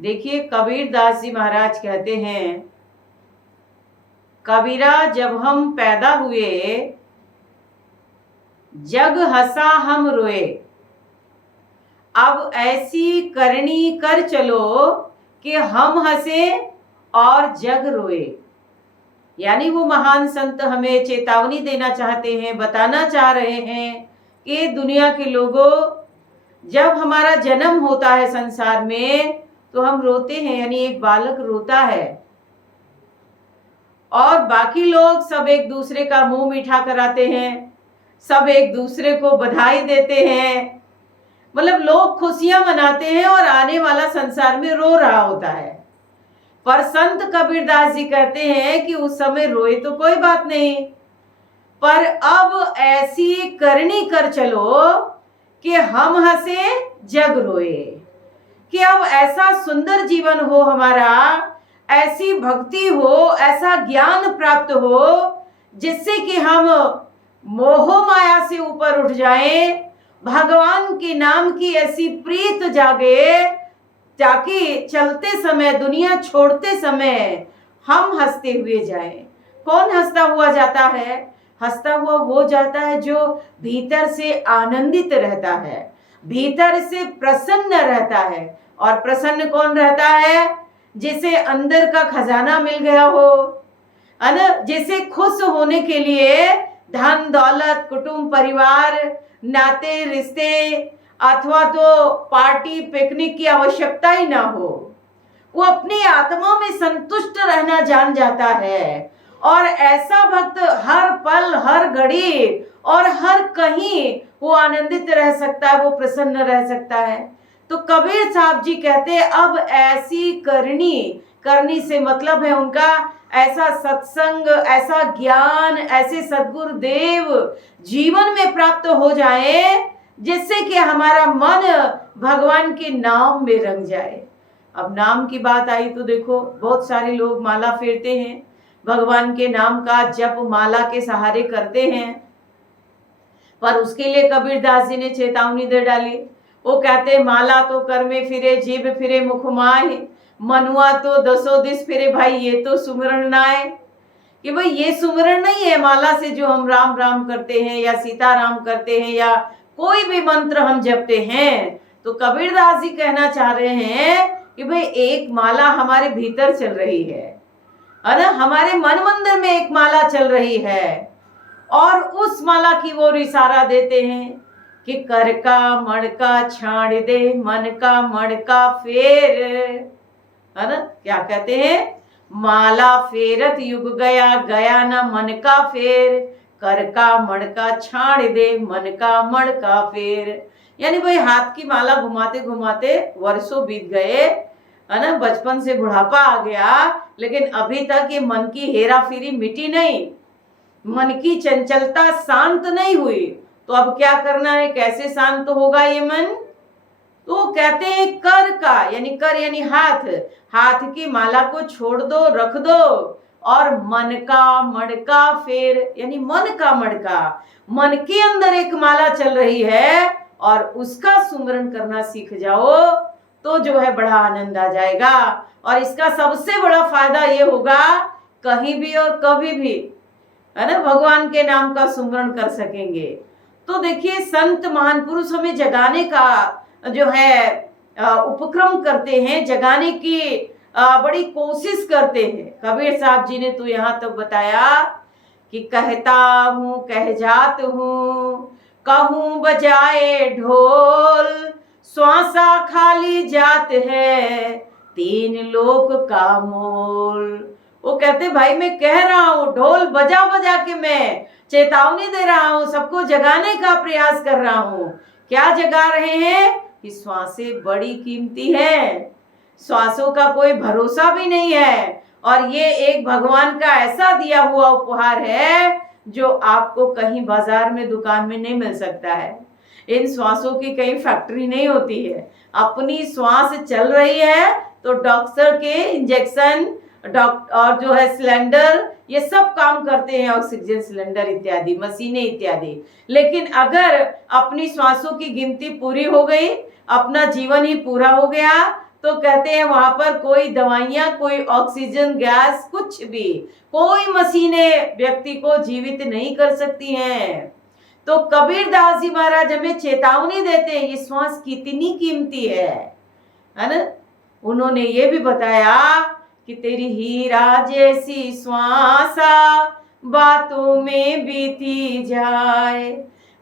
देखिए, कबीर दास जी महाराज कहते हैं, कबीरा जब हम पैदा हुए, जग हंसा हम रोए, अब ऐसी करनी कर चलो कि हम हंसे और जग रोए। यानी वो महान संत हमें चेतावनी देना चाहते हैं, बताना चाह रहे हैं कि दुनिया के लोगों, जब हमारा जन्म होता है संसार में तो हम रोते हैं, यानी एक बालक रोता है और बाकी लोग सब एक दूसरे का मुंह मीठा कराते हैं, सब एक दूसरे को बधाई देते हैं, मतलब लोग खुशियां मनाते हैं और आने वाला संसार में रो रहा होता है। पर संत कबीरदास जी कहते हैं कि उस समय रोए तो कोई बात नहीं, पर अब ऐसी करनी कर चलो कि हम हंसे जग रोए, कि अब ऐसा सुंदर जीवन हो हमारा, ऐसी भक्ति हो, ऐसा ज्ञान प्राप्त हो जिससे कि हम मोह माया से ऊपर उठ जाएं, भगवान के नाम की ऐसी प्रीत जागे ताकि चलते समय, दुनिया छोड़ते समय हम हंसते हुए जाएं। कौन हंसता हुआ जाता है? हंसता हुआ वो जाता है जो भीतर से आनंदित रहता है, भीतर से प्रसन्न रहता है। और प्रसन्न कौन रहता है? जिसे अंदर का खजाना मिल गया हो, है ना, जिसे खुश होने के लिए धन दौलत, कुटुंब परिवार, नाते रिश्ते अथवा तो पार्टी पिकनिक की आवश्यकता ही ना हो, वो अपनी आत्मा में संतुष्ट रहना जान जाता है। और ऐसा भक्त हर पल, हर घड़ी और हर कहीं वो आनंदित रह सकता है, वो प्रसन्न रह सकता है। तो कबीर साहब जी कहते हैं, अब ऐसी करनी से मतलब है उनका ऐसा सत्संग, ऐसा ज्ञान, ऐसे सद्गुरुदेव जीवन में प्राप्त हो जाए जिससे कि हमारा मन भगवान के नाम में रंग जाए। अब नाम की बात आई तो देखो, बहुत सारे लोग माला फेरते हैं, भगवान के नाम का जप माला के सहारे करते हैं, पर उसके लिए कबीरदास जी ने चेतावनी दे डाली। वो कहते, माला तो कर में फिरे, जीभ फिरे मुख माहे, मनुआ तो दसों दिस फिरे, भाई ये तो सुमरण ना है। कि भाई ये सुमरण नहीं है माला से जो हम राम राम करते हैं या सीताराम करते हैं या कोई भी मंत्र हम जपते हैं। तो कबीरदास जी कहना चाह रहे हैं कि भाई एक माला हमारे भीतर चल रही है ना, हमारे मन मंदिर में एक माला चल रही है और उस माला की ओर इशारा देते हैं कि कर का मड़का छाड़ दे, मन का मड़का फेर, है ना। क्या कहते हैं? माला फेरत युग गया, गया न मन का फेर, कर का मड़का छाड़ दे, मन का मड़का फेर। यानी भाई हाथ की माला घुमाते घुमाते वर्षों बीत गए, है ना, बचपन से बुढ़ापा आ गया, लेकिन अभी तक ये मन की हेरा फेरी मिटी नहीं, मन की चंचलता शांत नहीं हुई। तो अब क्या करना है? कैसे शांत होगा ये मन? तो कहते हैं कर का, यानी कर यानी हाथ, हाथ की माला को छोड़ दो, रख दो, और मन का मड़का फेर, यानी मन का मड़का, मन के अंदर एक माला चल रही है और उसका सुमरण करना सीख जाओ तो जो है बड़ा आनंद आ जाएगा। और इसका सबसे बड़ा फायदा ये होगा, कहीं भी और कभी भी, है ना, भगवान के नाम का सुमरण कर सकेंगे। तो देखिए, संत महान पुरुष हमें जगाने का जो है उपक्रम करते हैं, जगाने की बड़ी कोशिश करते हैं। कबीर साहब जी ने तो यहाँ तक बताया कि कहता हूँ कह जात हूँ, कहूँ बजाए ढोल, श्वासा खाली जात है, तीन लोक का मोल। वो कहते भाई मैं कह रहा हूँ, ढोल बजा बजा के मैं चेतावनी दे रहा हूँ, सबको जगाने का प्रयास कर रहा हूँ। क्या जगा रहे हैं? कि श्वासें बड़ी कीमती है, श्वासों का कोई भरोसा भी नहीं है, और ये एक भगवान का ऐसा दिया हुआ उपहार है जो आपको कहीं बाजार में, दुकान में नहीं मिल सकता है। इन श्वासों की कहीं फैक्ट्री नहीं होती है, अपनी श्वास चल रही है तो डॉक्टर के इंजेक्शन और जो है सिलेंडर, ये सब काम करते हैं, ऑक्सीजन सिलेंडर इत्यादि, मशीनें इत्यादि। लेकिन अगर अपनी श्वासों की गिनती पूरी हो गई, अपना जीवन ही पूरा हो गया, तो कहते हैं वहां पर कोई दवाइयां, कोई ऑक्सीजन गैस, कुछ भी, कोई मशीनें व्यक्ति को जीवित नहीं कर सकती हैं। तो कबीरदास जी महाराज हमें चेतावनी देते हैं, ये श्वास कितनी कीमती है ना। उन्होंने ये भी बताया कि तेरी हीरा जैसी श्वासा बातों में बीती जाए,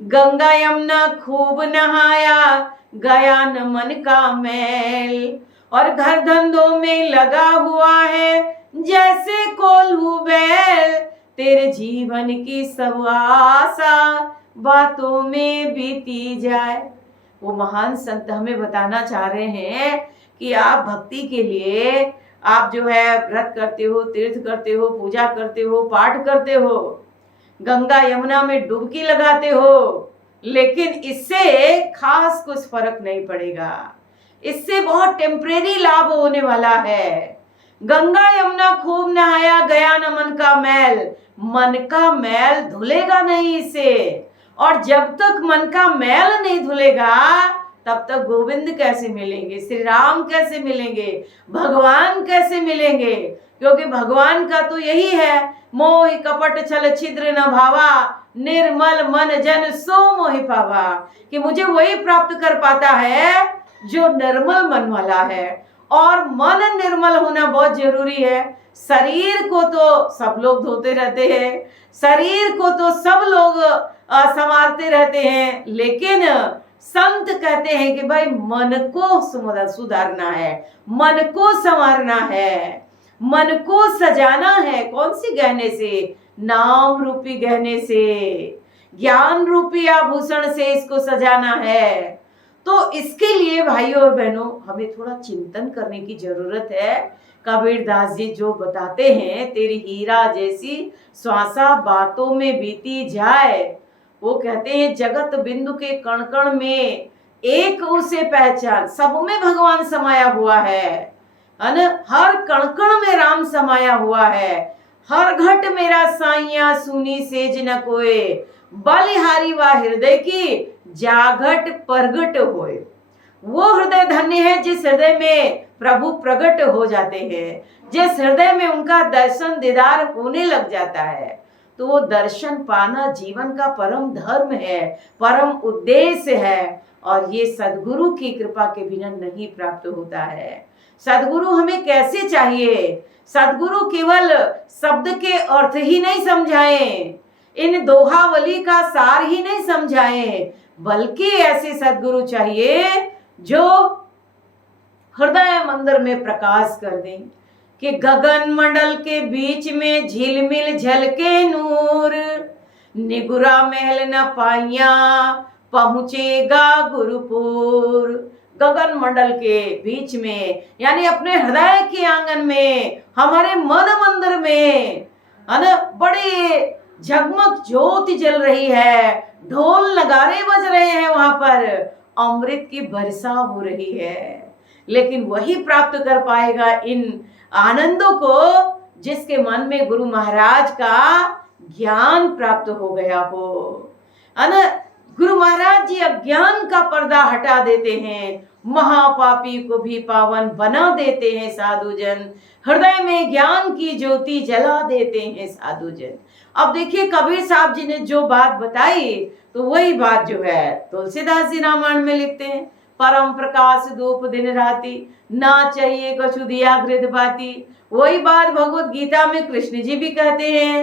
गंगा यमुना खूब नहाया गया न मन का मैल, और घर धंधों में लगा हुआ है जैसे कोल्हू बैल, तेरे जीवन की सब आशा बातों में बीती जाए। वो महान संत हमें बताना चाह रहे हैं कि आप भक्ति के लिए आप जो है व्रत करते हो, तीर्थ करते हो, पूजा करते हो, पाठ करते हो, गंगा यमुना में डुबकी लगाते हो, लेकिन इससे खास कुछ फर्क नहीं पड़ेगा। इससे बहुत टेम्परेरी लाभ होने वाला है। गंगा यमुना खूब नहाया गया न मन का मैल, मन का मैल धुलेगा नहीं इससे, और जब तक मन का मैल नहीं धुलेगा तब तक गोविंद कैसे मिलेंगे, श्री राम कैसे मिलेंगे, भगवान कैसे मिलेंगे? क्योंकि भगवान का तो यही है, मोह कपट छल छिद्र न भावा, निर्मल मन जन सो मोहि पावा, कि मुझे वही प्राप्त कर पाता है जो निर्मल मन वाला है। और मन निर्मल होना बहुत जरूरी है। शरीर को तो सब लोग धोते रहते हैं, शरीर को तो सब लोग संवारते रहते हैं, लेकिन संत कहते हैं कि भाई मन को सुधारना है, मन को संवारना है, मन को सजाना है। कौन सी गहने से? नाम रूपी गहने से, ज्ञान रूपी आभूषण से इसको सजाना है। तो इसके लिए भाइयों और बहनों हमें थोड़ा चिंतन करने की जरूरत है। कबीरदास जी जो बताते हैं, तेरी हीरा जैसी श्वासा बातों में बीती जाए, वो कहते हैं जगत बिंदु के कण कण में एक उसे पहचान, सब में भगवान समाया हुआ है न, हर कण कण में राम समाया हुआ है। हर घट मेरा साइया सुनी सेज न कोय, बलिहारी व हृदय की जागट प्रगट होए। वो हृदय धन्य है जिस हृदय में प्रभु प्रकट हो जाते हैं, जिस हृदय में उनका दर्शन दीदार होने लग जाता है। तो वो दर्शन पाना जीवन का परम धर्म है, परम उद्देश्य है, और ये सदगुरु की कृपा के बिना नहीं प्राप्त होता है। सदगुरु हमें कैसे चाहिए? सदगुरु केवल शब्द के अर्थ ही नहीं समझाएं, इन दोहावली का सार ही नहीं समझाएं, बल्कि ऐसे सदगुरु चाहिए जो हृदय मंदिर में प्रकाश कर दें, कि गगन मंडल के बीच में झिलमिल झलके नूर, निगुरा महल न पाइया पहुंचेगा गुरुपुर। गगन मंडल के बीच में, यानी अपने हृदय के आंगन में, हमारे मन मंदिर में, है ना, बड़े झगमग ज्योति जल रही है, ढोल नगारे बज रहे हैं, वहां पर अमृत की वर्षा हो रही है। लेकिन वही प्राप्त कर पाएगा इन आनंदों को जिसके मन में गुरु महाराज का ज्ञान प्राप्त हो गया हो, है ना। गुरु महाराज जी अज्ञान का पर्दा हटा देते हैं, महापापी को भी पावन बना देते हैं साधुजन, हृदय में ज्ञान की ज्योति जला देते हैं साधुजन। अब देखिए कबीर साहब जी ने जो बात बताई, तो वही बात जो है तुलसीदास जी रामायण में लिखते हैं, परम प्रकाश धूप दिन राति, ना चाहिए कछु दिया घृत बाती। वही बात भगवत गीता में कृष्ण जी भी कहते हैं,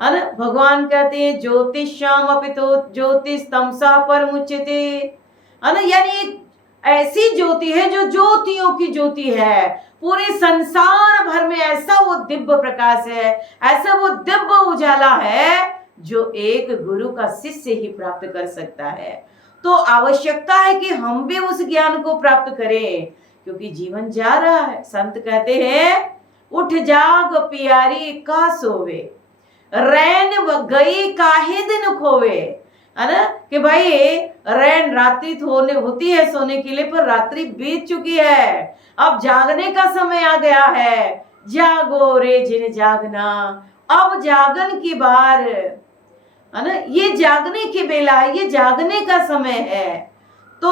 है ना। भगवान कहते हैं ज्योतिष श्याम अपितो ज्योतिष तमसा पर मुच्यते, है ना। यानी ऐसी ज्योति है जो ज्योतियों की ज्योति है, पूरे संसार भर में ऐसा वो दिव्य प्रकाश है, ऐसा वो दिव्य उजाला है जो एक गुरु का शिष्य ही प्राप्त कर सकता है। तो आवश्यकता है कि हम भी उस ज्ञान को प्राप्त करें, क्योंकि जीवन जा रहा है। संत कहते हैं उठ जाग पियारी का सोवे, रैन गई काहे दिन खोवे, है ना। कि भाई रैन रात्रि होती है सोने के लिए, पर रात्रि बीत चुकी है, अब जागने का समय आ गया है। जागो रे जिन जागना, अब जागन की बार, है ना। ये जागने की बेला है, ये जागने का समय है। तो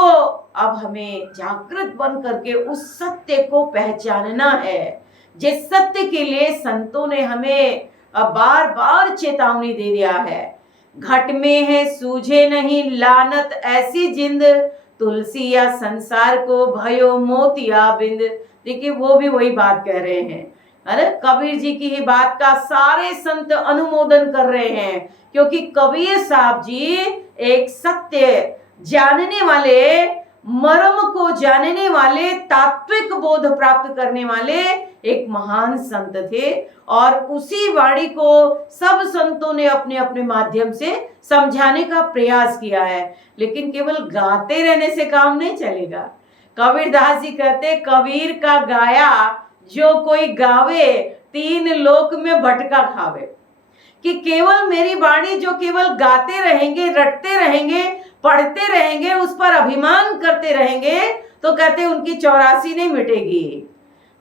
अब हमें जागृत बन करके उस सत्य को पहचानना है, जिस सत्य के लिए संतों ने हमें बार बार चेतावनी दे दिया है। घट में है सूझे नहीं लानत ऐसी जिंद, तुलसी या संसार को भयो मोतिया बिंद। देखिए वो भी वही बात कह रहे हैं। अरे कबीर जी की ही बात का सारे संत अनुमोदन कर रहे हैं, क्योंकि कबीर साहब जी एक सत्य जानने वाले, मर्म को जानने वाले, तात्विक बोध प्राप्त करने वाले एक महान संत थे। और उसी वाणी को सब संतों ने अपने अपने माध्यम से समझाने का प्रयास किया है। लेकिन केवल गाते रहने से काम नहीं चलेगा। कबीरदास जी कहते, कबीर का गाया जो कोई गावे, तीन लोक में भटका खावे। कि केवल मेरी वाणी जो केवल गाते रहेंगे, रटते रहेंगे, पढ़ते रहेंगे, उस पर अभिमान करते रहेंगे, तो कहते उनकी 84 नहीं मिटेगी,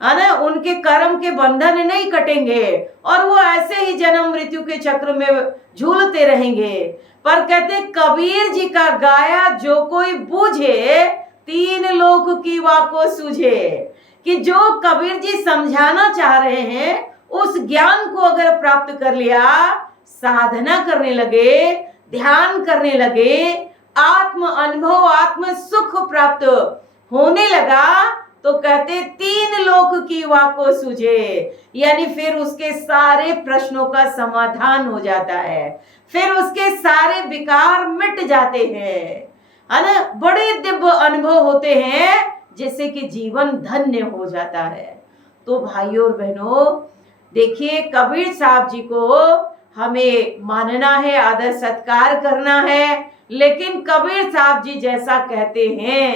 है ना, उनके कर्म के बंधन नहीं कटेंगे और वो ऐसे ही जन्म मृत्यु के चक्र में झूलते रहेंगे। पर कहते कबीर जी का गाया जो कोई बूझे, तीन लोक की वाको सूझे। कि जो कबीर जी समझाना चाह रहे हैं उस ज्ञान को अगर प्राप्त कर लिया, साधना करने लगे, ध्यान करने लगे, आत्म अनुभव, आत्म सुख प्राप्त होने लगा, तो कहते तीन लोक की वाको सूझे। यानी फिर उसके सारे प्रश्नों का समाधान हो जाता है, फिर उसके सारे विकार मिट जाते हैं, है ना। बड़े दिव्य अनुभव होते हैं, जिससे कि जीवन धन्य हो जाता है। तो भाइयों और बहनों, देखिए कबीर साहब जी को हमें मानना है, आदर सत्कार करना है, लेकिन कबीर साहब जी जैसा कहते हैं,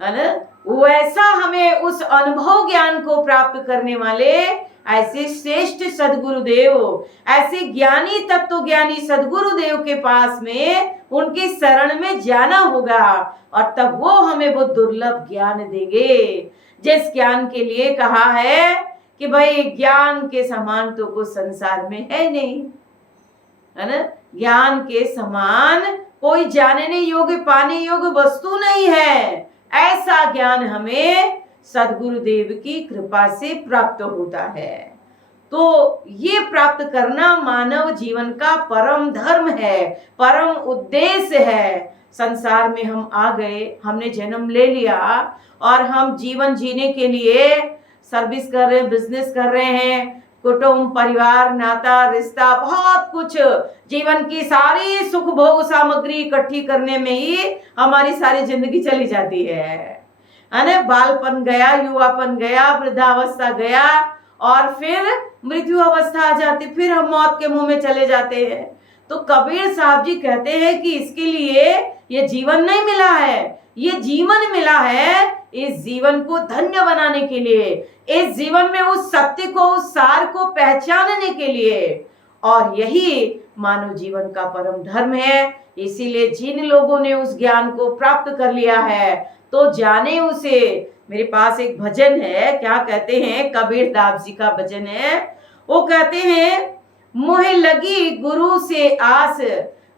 है ना, वैसा हमें उस अनुभव ज्ञान को प्राप्त करने वाले ऐसे श्रेष्ठ सदगुरुदेव, ऐसे ज्ञानी तत्वज्ञानी सदगुरुदेव के पास में, उनकी शरण में जाना होगा। और तब वो हमें वो दुर्लभ ज्ञान देंगे, जिस ज्ञान के लिए कहा है कि भाई ज्ञान के समान तो कुछ संसार में है नहीं, है ना। ज्ञान के समान कोई जानने योग्य, पाने योग्य वस्तु नहीं है। ऐसा ज्ञान हमें सदगुरुदेव की कृपा से प्राप्त होता है। तो ये प्राप्त करना मानव जीवन का परम धर्म है, परम उद्देश्य है। संसार में हम आ गए, हमने जन्म ले लिया और हम जीवन जीने के लिए सर्विस कर रहे हैं, बिजनेस कर रहे हैं, कुटुंब, परिवार, नाता, रिश्ता, बहुत कुछ, जीवन की सारी सुख भोग सामग्री इकट्ठी करने में ही हमारी सारी जिंदगी चली जाती है ना। बालपन गया, युवापन गया, वृद्धावस्था गया और फिर मृत्यु अवस्था आ जाती, फिर हम मौत के मुंह में चले जाते हैं। तो कबीर साहब जी कहते हैं कि इसके लिए ये जीवन नहीं मिला है, ये जीवन मिला है इस जीवन को धन्य बनाने के लिए, इस जीवन में उस सत्य को, उस सार को पहचानने के लिए। और यही मानव जीवन का परम धर्म है। इसीलिए जिन लोगों ने उस ज्ञान को प्राप्त कर लिया है तो जाने उसे। मेरे पास एक भजन है, क्या कहते हैं, कबीर दास जी का भजन है। वो कहते हैं, मोहे लगी गुरु से आस,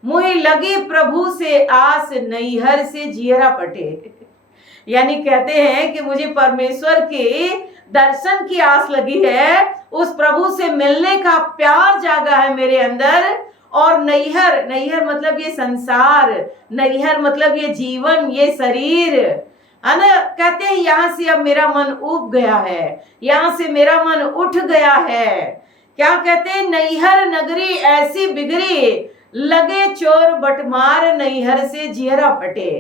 मोहे लगी प्रभु से आस, नैहर से जियरा पटे। यानी कहते हैं कि मुझे परमेश्वर के दर्शन की आस लगी है, उस प्रभु से मिलने का प्यार जागा है मेरे अंदर। और नैहर, नैहर मतलब ये संसार, नैहर मतलब ये जीवन, ये शरीर, है ना। कहते हैं यहाँ से अब मेरा मन उब गया है, यहाँ से मेरा मन उठ गया है। क्या कहते हैं, नैहर नगरी ऐसी बिगड़ी, लगे चोर बटमार, नैहर से जियरा फटे।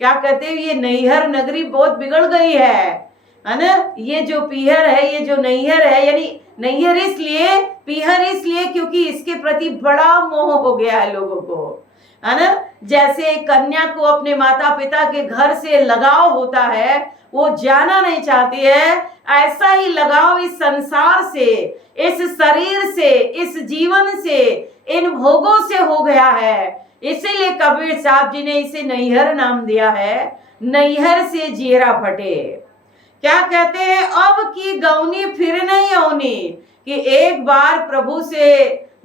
क्या कहते हैं, ये नैहर नगरी बहुत बिगड़ गई है ना। ये जो पीहर है, ये जो नैहर है, यानी नैहर इसलिए, पीहर इसलिए क्योंकि इसके प्रति बड़ा मोह हो गया है लोगों को, है ना। जैसे कन्या को अपने माता पिता के घर से लगाव होता है, वो जाना नहीं चाहती है, ऐसा ही लगाव इस संसार से, इस शरीर से, इस जीवन से, इन भोगों से हो गया है। इसीलिए कबीर साहब जी ने इसे नैहर नाम दिया है, नैहर से जियरा फटे। क्या कहते हैं, अब की गौनी फिर नहीं औनी। कि एक बार प्रभु से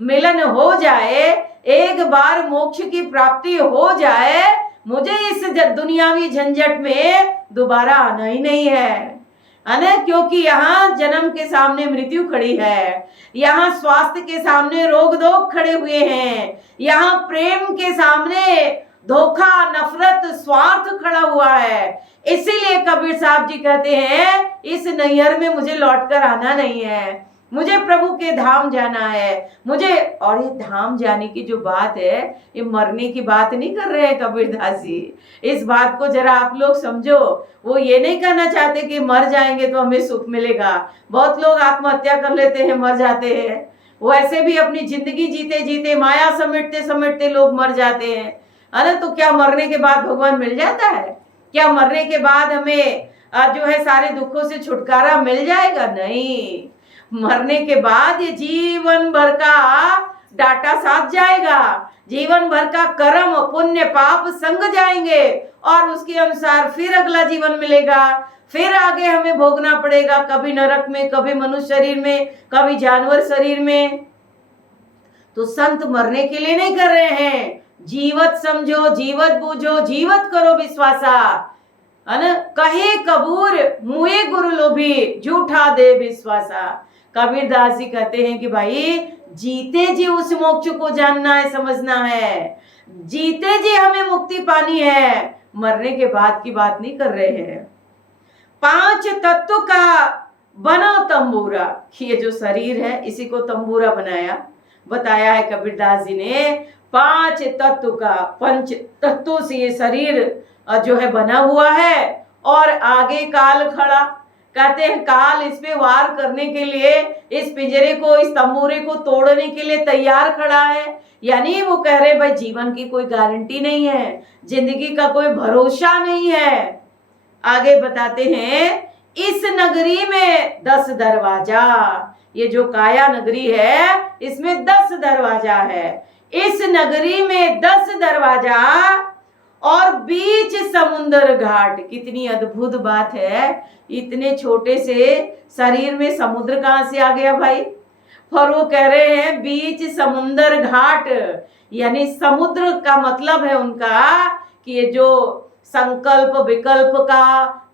मिलन हो जाए, एक बार मोक्ष की प्राप्ति हो जाए, मुझे इस दुनियावी झंझट में दोबारा आना ही नहीं है ना, क्योंकि यहाँ जन्म के सामने मृत्यु खड़ी है, यहाँ स्वास्थ्य के सामने रोग दोग खड़े हुए हैं, यहाँ प्रेम के सामने धोखा, नफरत, स्वार्थ खड़ा हुआ है। इसीलिए कबीर साहब जी कहते हैं इस नैयर में मुझे लौटकर आना नहीं है, मुझे प्रभु के धाम जाना है मुझे। और ये धाम जाने की जो बात है, ये मरने की बात नहीं कर रहे हैं कबीरदास जी। इस बात को जरा आप लोग समझो। वो ये नहीं कहना चाहते कि मर जाएंगे तो हमें सुख मिलेगा। बहुत लोग आत्महत्या कर लेते हैं, मर जाते हैं। वो ऐसे भी अपनी जिंदगी जीते जीते माया समेटते समेटते लोग मर जाते हैं, है ना। तो क्या मरने के बाद भगवान मिल जाता है? क्या मरने के बाद हमें जो है सारे दुखों से छुटकारा मिल जाएगा? नहीं, मरने के बाद ये जीवन भर का डाटा साथ जाएगा, जीवन भर का कर्म पुण्य पाप संग जाएंगे और उसके अनुसार फिर अगला जीवन मिलेगा। फिर आगे हमें भोगना पड़ेगा, कभी नरक में, कभी मनुष्य शरीर में, कभी जानवर शरीर में। तो संत मरने के लिए नहीं कर रहे हैं, जीवत समझो, जीवत बूझो, जीवत करो विश्वासा, है ना। कहे कबूर मुए गुरु लोभी, झूठा दे विश्वासा। कबीरदास जी कहते हैं कि भाई जीते जी उस मोक्ष को जानना है, समझना है, जीते जी हमें मुक्ति पानी है, मरने के बाद की बात नहीं कर रहे हैं। 5 तत्व का बना तंबूरा, ये जो शरीर है इसी को तंबूरा बताया है कबीरदास जी ने। 5 तत्व का, 5 तत्वों से ये शरीर जो है बना हुआ है। और आगे काल खड़ा, कहते हैं काल इस पे वार करने के लिए, इस पिंजरे को, इस तंबूरे को तोड़ने के लिए तैयार खड़ा है। यानी वो कह रहे भाई जीवन की कोई गारंटी नहीं है, जिंदगी का कोई भरोसा नहीं है। आगे बताते हैं इस नगरी में 10 दरवाजा, ये जो काया नगरी है इसमें 10 दरवाजा है। इस नगरी में 10 दरवाजा और बीच समुंदर घाट। कितनी अद्भुत बात है, इतने छोटे से शरीर में समुद्र कहां से आ गया भाई। और वो कह रहे हैं बीच समुंदर घाट, यानी समुद्र का मतलब है उनका कि ये जो संकल्प विकल्प का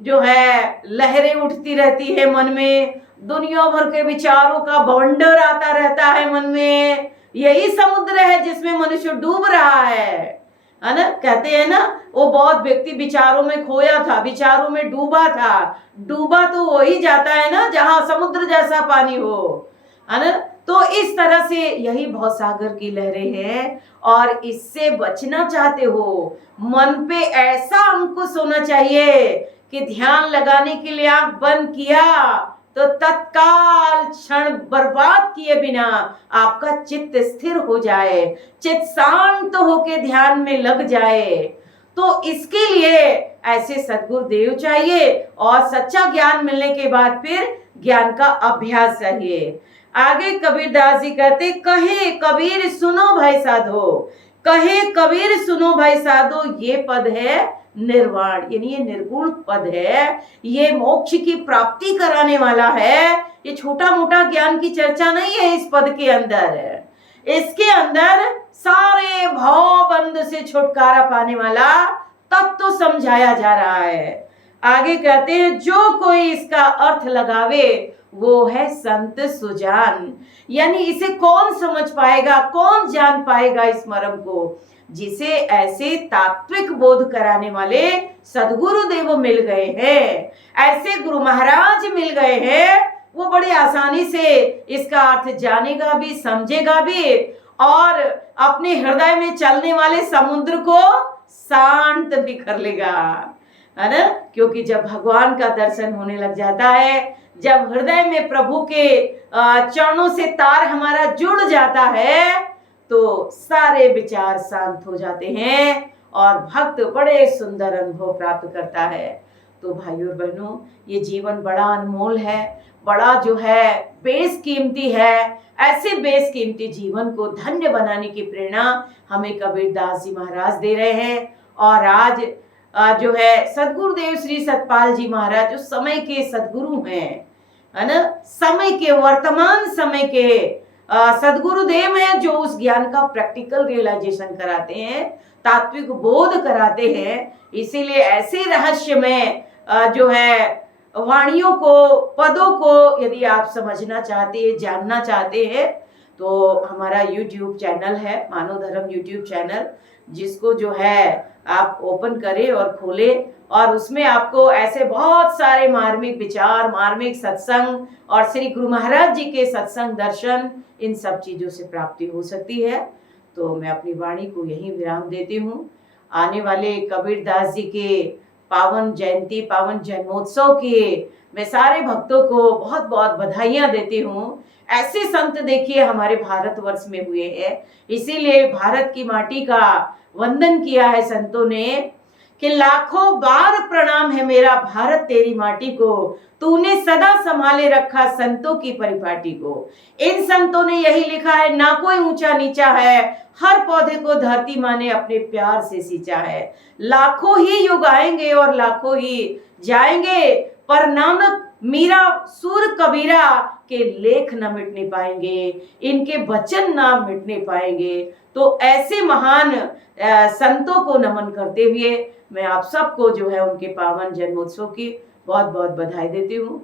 जो है लहरें उठती रहती है मन में, दुनिया भर के विचारों का बवंडर आता रहता है मन में, यही समुद्र है जिसमें मनुष्य डूब रहा है ना। कहते हैं ना वो बहुत व्यक्ति विचारों में खोया था, विचारों में डूबा था। डूबा तो वही जाता है ना जहां समुद्र जैसा पानी हो, है ना। तो इस तरह से यही भवसागर की लहरें हैं। और इससे बचना चाहते हो, मन पे ऐसा अंकुश होना चाहिए कि ध्यान लगाने के लिए आंख बंद किया तो तत्काल क्षण बर्बाद किए बिना आपका चित्त स्थिर हो जाए, चित्त शांत होके ध्यान में लग जाए। तो इसके लिए ऐसे सद्गुरुदेव चाहिए और सच्चा ज्ञान मिलने के बाद फिर ज्ञान का अभ्यास चाहिए। आगे कबीरदास जी कहते, कहे कबीर सुनो भाई साधो, कहे कबीर सुनो भाई साधो, ये पद है निर्वाण, यानी ये निर्गुण पद है, ये मोक्ष की प्राप्ति कराने वाला है। ये छोटा मोटा ज्ञान की चर्चा नहीं है इस पद के अंदर। इसके अंदर सारे भव बंध से छुटकारा पाने वाला तत्व समझाया जा रहा है। आगे कहते हैं जो कोई इसका अर्थ लगावे वो है संत सुजान, यानी इसे कौन समझ पाएगा, कौन जान पाएगा इस मर्म को, जिसे ऐसे तात्विक बोध कराने वाले सदगुरु देव मिल गए हैं, ऐसे गुरु महाराज मिल गए हैं। वो बड़ी आसानी से इसका अर्थ जानेगा भी, समझेगा भी और अपने हृदय में चलने वाले समुद्र को शांत भी कर लेगा, है ना। क्योंकि जब भगवान का दर्शन होने लग जाता है, जब हृदय में प्रभु के चरणों से तार हमारा जुड़ जाता है तो सारे विचार शांत हो जाते हैं और भक्त बड़े सुंदर अनुभव प्राप्त करता है। तो भाइयों और बहनों, ये जीवन बड़ा अनमोल है, बड़ा जो है बेशकीमती है। ऐसे बेशकीमती जीवन को धन्य बनाने की प्रेरणा हमें कबीरदास जी महाराज दे रहे हैं। और आज जो है सदगुरुदेव श्री सतपाल जी महाराज जो समय के सदगुरु हैं, है ना, समय के, वर्तमान समय के सदगुरुदेव हैं जो उस ज्ञान का प्रैक्टिकल रियलाइजेशन कराते हैं, तात्विक बोध कराते हैं। इसीलिए ऐसे रहस्य में जो है वाणियों को, पदों को यदि आप समझना चाहते हैं, जानना चाहते हैं, तो हमारा यूट्यूब चैनल है, मानव धर्म यूट्यूब चैनल, जिसको जो है आप ओपन करें और खोलें, और उसमें आपको ऐसे बहुत सारे मार्मिक विचार, मार्मिक सत्संग और श्री गुरु महाराज जी के सत्संग, दर्शन, इन सब चीजों से प्राप्ति हो सकती है। तो मैं अपनी वाणी को यहीं विराम देती हूँ। आने वाले कबीर दास जी के पावन जयंती, पावन जन्मोत्सव की मैं सारे भक्तों को बहुत बहुत बधाइयां देती हूँ। ऐसे संत देखिए हमारे भारतवर्ष में हुए हैं, इसीलिए भारत की माटी का वंदन किया है संतों ने कि लाखों बार प्रणाम है मेरा भारत तेरी माटी को, तूने सदा संभाले रखा संतों की परिपाटी को। इन संतों ने यही लिखा है, ना कोई ऊंचा नीचा है, हर पौधे को धरती माँ ने अपने प्यार से सींचा है। लाखों ही युग आएंगे और लाखों ही जाएंगे, पर नानक मीरा सूर कबीरा के लेख न मिटने पाएंगे, इनके वचन ना मिटने पाएंगे। तो ऐसे महान संतों को नमन करते हुए मैं आप सबको जो है उनके पावन जन्मोत्सव की बहुत बहुत बधाई देती हूँ।